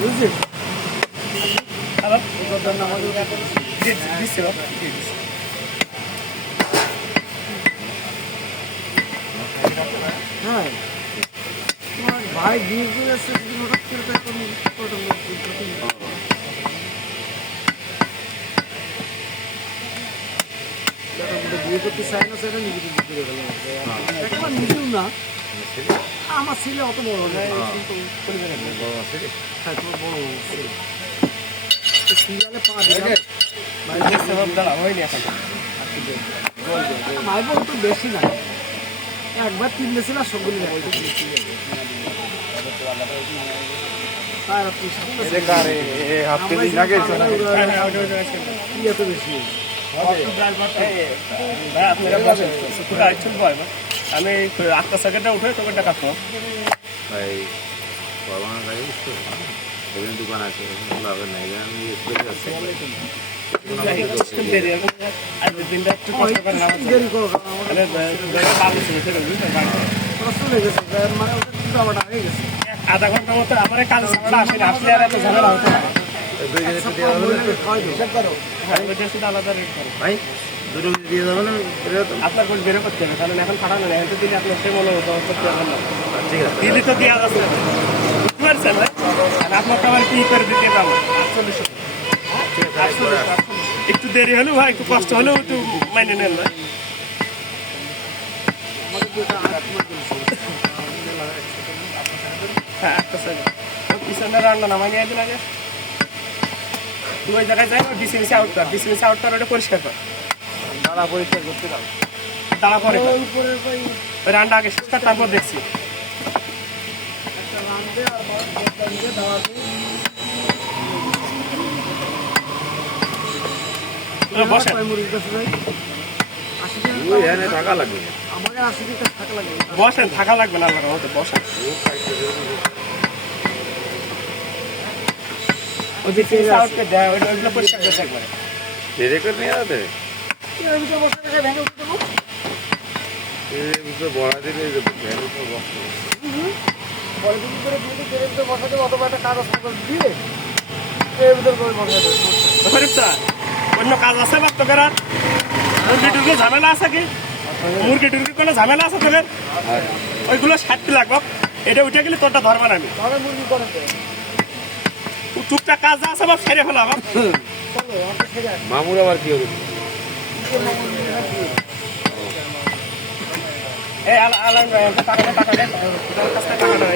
বুঝলি? হ্যালো, হ্যাঁ, তোমার ভাই বিয়ে করে আসছে, হঠাৎ করে তো এখন বিয়ে করতে চাই না, সেটা নিজেকে বিয়ে করে গেলাম। একবার নিজেও না, আমার ছেলে অত বড় নয়, হ্যাঁ তোমার বড় ছেলে সিরিয়ালে পা দিলাম। মাই বল তো বেশি না, একবার তিন বেছিল আর সবগুলি এত বেশি আমি 8টা সেকেন্ডে উঠে তোকে টাকা খাও দোকান আছে আধা ঘন্টার মতো আমার কাজ আসেনি, আসলে আর এত ঝামেলা হতো না। আলাদা রেট করো ভাই দুটো দিয়ে যাবে না? আপনার কোন বেরো করতে হবে, কারণ এখন খাটানো নেই, এখন তো দিলে আপনি সে মনে হতো করতে পারবেন না। ঠিক আছে, দিল্লি তো দেওয়া যাচ্ছে না, বুঝতে পারছেন ভাই? আপনার তো আবার কি করে দিতে পারবো 48 একটু দেরি হলেও ভাই, একটু কষ্ট হলেও একটু মাইনে নেন ভাই। হ্যাঁ, 8টা সেকেন্ড পিছনে রান্না নামাই নিয়ে দিন আগে। তুই ওই জায়গায় যাই, বিসি আউট কর, বিসি আউট কর, ওটা পরিষ্কার কর, দাঁড়া পরিষ্কার করতে দাও। দাঁড়া পরে কর। ওই রান্না আগে শেষ কর, তারপর দেখছি। বসেন, টাকা লাগবে বসেন, থাকা লাগবে না, আল্লাহর রহমতে বসেন। ওই যে ফেস আউটকে দেয়, ওইগুলো পরিষ্কার করতে একবারে। রেকর্ড নিয়ে যাবে বড়া দিলে অন্য কাজ আছে বা তোকে? আর মুরগি টুরগি ঝামেলা আছে কি? মুরগি টুরগি কোনো ঝামেলা আছে তোদের? ওইগুলো 60 লাগবে, এটা উঠে গেলে তোরটা ধরবার আমি টুকটাক কাজ আছে বা সেরে ফেলাম। মামুর আবার কি হবে? এই আলাম টাকাটা টাকাটা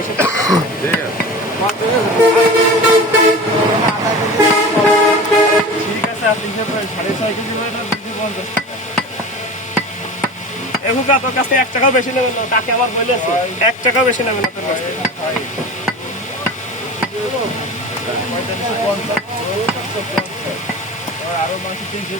এসে ঠিক আছে। আপনি 6.5 কেজি এগুলো তোর কাছ থেকে 1 টাকাও বেশি নেবেন না, তাকে আবার বলেছে 1 টাকাও বেশি নেবেন না তোর কাছ থেকে। আরো মাসে 300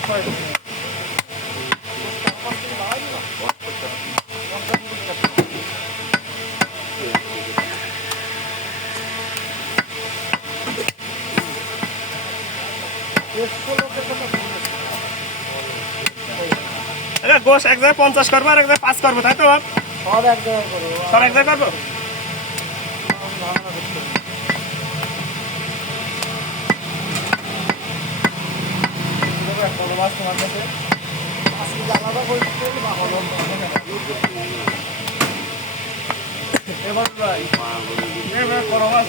গোশ এক জায়গায় 50 করবো আর এক জায়গায় 5 করবো, তাই তো? সব এক জায়গায় করো, সব এক জায়গায় করবো। আলাদা করে এবার করো মাছ